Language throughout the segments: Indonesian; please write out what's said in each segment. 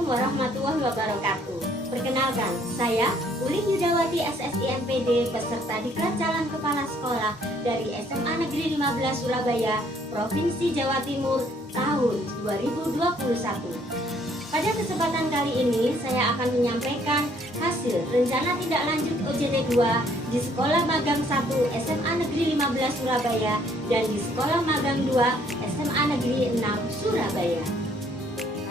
Assalamualaikum warahmatullahi wabarakatuh. Perkenalkan, saya Ulin Yudawati SSI MPD, peserta Diklat Calon Kepala Sekolah dari SMA Negeri 15 Surabaya, Provinsi Jawa Timur tahun 2021. Pada kesempatan kali ini, saya akan menyampaikan hasil rencana tindak lanjut OJT 2 di Sekolah Magang 1 SMA Negeri 15 Surabaya dan di Sekolah Magang 2 SMA Negeri 6 Surabaya.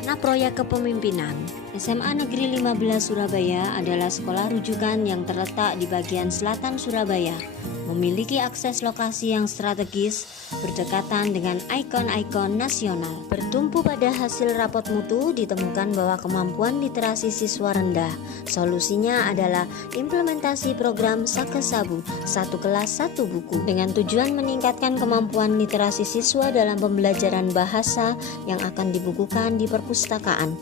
Karena proyek kepemimpinan, SMA Negeri 15 Surabaya adalah sekolah rujukan yang terletak di bagian selatan Surabaya, memiliki akses lokasi yang strategis, berdekatan dengan ikon-ikon nasional. Bertumpu pada hasil rapot mutu, ditemukan bahwa kemampuan literasi siswa rendah. Solusinya adalah implementasi program Sakesabu, satu kelas satu buku, dengan tujuan meningkatkan kemampuan literasi siswa dalam pembelajaran bahasa yang akan dibukukan di perpustakaan.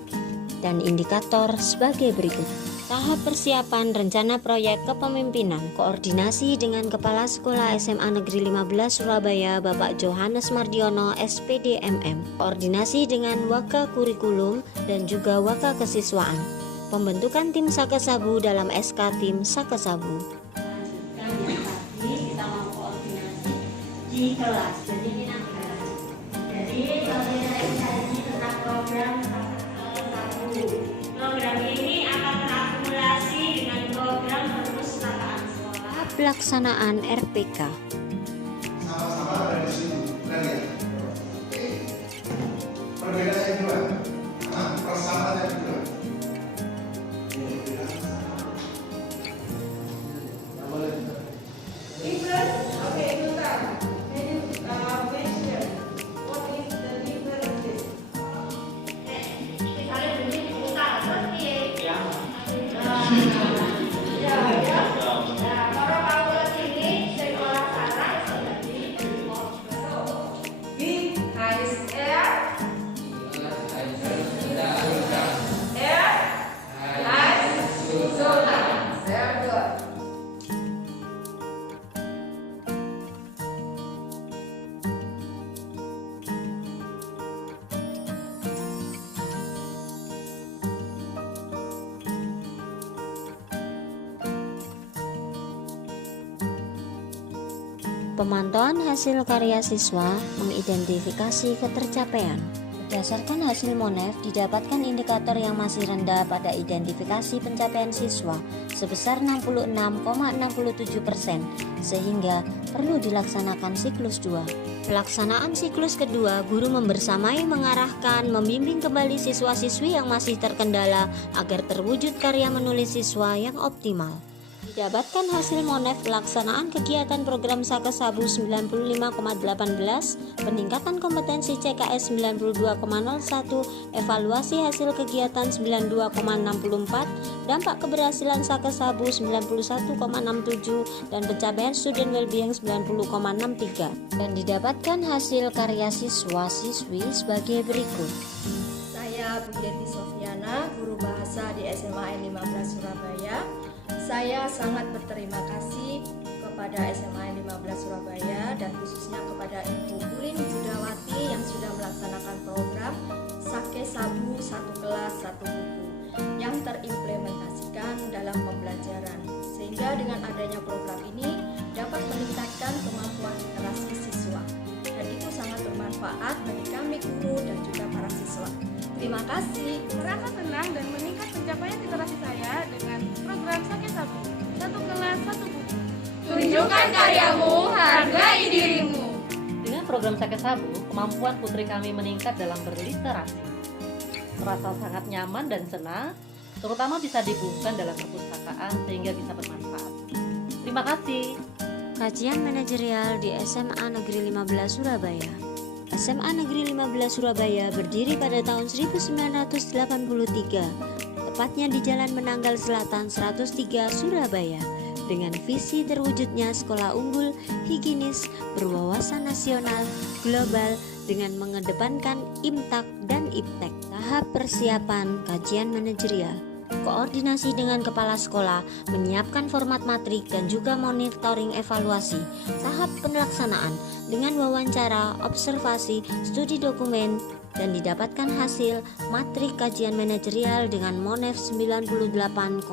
Dan indikator sebagai berikut. Tahap persiapan rencana proyek kepemimpinan, koordinasi dengan Kepala Sekolah SMA Negeri 15 Surabaya Bapak Johannes Mardiono SPD MM, koordinasi dengan Waka Kurikulum dan juga Waka Kesiswaan, pembentukan tim Sakesabu dalam SK tim Sakesabu. Lanjutkan yang tadi kita mau koordinasi di kelas. Jadi ini tentang program Sakesabu. Program ini akan terakumulasi dengan program perpustakaan sekolah. Pelaksanaan RPK. Sama-sama ada di sini, benar ya? Oke. Perbedaannya dua, persamaannya dua. Pemantauan hasil karya siswa mengidentifikasi ketercapaian. Berdasarkan hasil MONEF, didapatkan indikator yang masih rendah pada identifikasi pencapaian siswa sebesar 66,67%, sehingga perlu dilaksanakan siklus 2. Pelaksanaan siklus kedua, guru membersamai mengarahkan, membimbing kembali siswa-siswi yang masih terkendala agar terwujud karya menulis siswa yang optimal. Didapatkan hasil MONEF pelaksanaan kegiatan program Sakesabu 95,18, peningkatan kompetensi CKS 92,01, evaluasi hasil kegiatan 92,64, dampak keberhasilan Sakesabu 91,67, dan pencapaian student well-being 90,63. Dan didapatkan hasil karya siswa-siswi sebagai berikut. Saya Bu Yeti Sofiana, guru bahasa di SMA N 15 Surabaya. Saya sangat berterima kasih kepada SMA N 15 Surabaya dan khususnya kepada Ibu Ulin Yudawati yang sudah melaksanakan program Sakesabu satu kelas satu buku yang terimplementasikan dalam pembelajaran, sehingga dengan adanya program ini dapat meningkatkan kemampuan literasi siswa dan itu sangat bermanfaat bagi kami guru dan juga para siswa. Terima kasih. Merasa senang dan meningkat pencapaian literasi saya dengan program Sakesabu, satu kelas satu buku. Tunjukkan karyamu, hargai dirimu. Dengan program Sakesabu, kemampuan putri kami meningkat dalam berliterasi. Merasa sangat nyaman dan senang, terutama bisa dibukukan dalam perpustakaan sehingga bisa bermanfaat. Terima kasih. Kajian manajerial di SMA Negeri 15 Surabaya. SMA Negeri 15 Surabaya berdiri pada tahun 1983, tepatnya di Jalan Menanggal Selatan 103 Surabaya, dengan visi terwujudnya sekolah unggul, higienis, berwawasan nasional, global, dengan mengedepankan IMTAK dan IPTEK. Tahap persiapan kajian manajerial. Koordinasi dengan kepala sekolah, menyiapkan format matrik dan juga monitoring evaluasi. Tahap pelaksanaan dengan wawancara, observasi, studi dokumen, dan didapatkan hasil matrik kajian manajerial dengan MONEF 98,25%.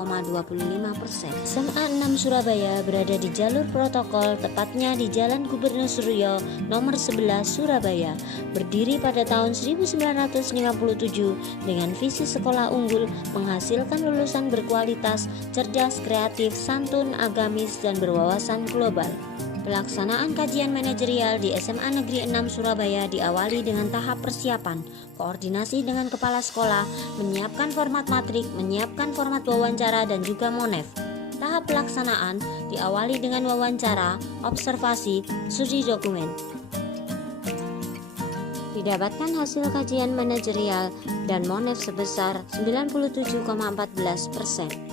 SMA 6 Surabaya berada di jalur protokol, tepatnya di Jalan Gubernur Suryo nomor 11 Surabaya, berdiri pada tahun 1957 dengan visi sekolah unggul, menghasilkan lulusan berkualitas, cerdas, kreatif, santun, agamis, dan berwawasan global. Pelaksanaan kajian manajerial di SMA Negeri 6 Surabaya diawali dengan tahap persiapan, koordinasi dengan kepala sekolah, menyiapkan format matrik, menyiapkan format wawancara, dan juga MONEF. Tahap pelaksanaan diawali dengan wawancara, observasi, studi dokumen. Didapatkan hasil kajian manajerial dan MONEF sebesar 97,14%.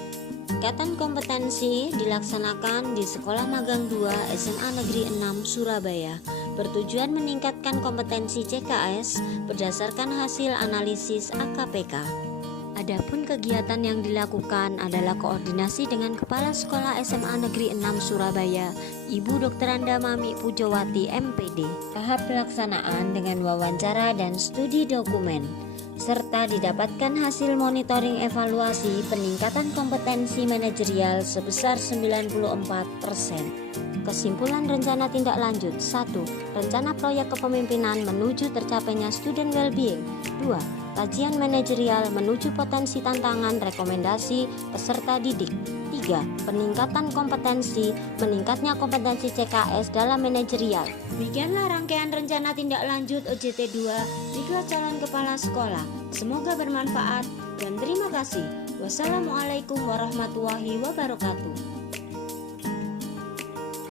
Tingkatan kompetensi dilaksanakan di Sekolah Magang 2 SMA Negeri 6 Surabaya, bertujuan meningkatkan kompetensi CKS berdasarkan hasil analisis AKPK. Adapun kegiatan yang dilakukan adalah koordinasi dengan Kepala Sekolah SMA Negeri 6 Surabaya, Ibu Dr. Anda Mami Pujowati MPD. Tahap pelaksanaan dengan wawancara dan studi dokumen, serta didapatkan hasil monitoring evaluasi peningkatan kompetensi manajerial sebesar 94%. Kesimpulan rencana tindak lanjut: 1. Rencana proyek kepemimpinan menuju tercapainya student well-being. 2. Kajian manajerial menuju potensi tantangan rekomendasi peserta didik. 3. Peningkatan kompetensi, meningkatnya kompetensi CKS dalam manajerial. Demikianlah rangkaian rencana tindak lanjut OJT 2 Diklat Calon Kepala Sekolah. Semoga bermanfaat dan terima kasih. Wassalamualaikum warahmatullahi wabarakatuh.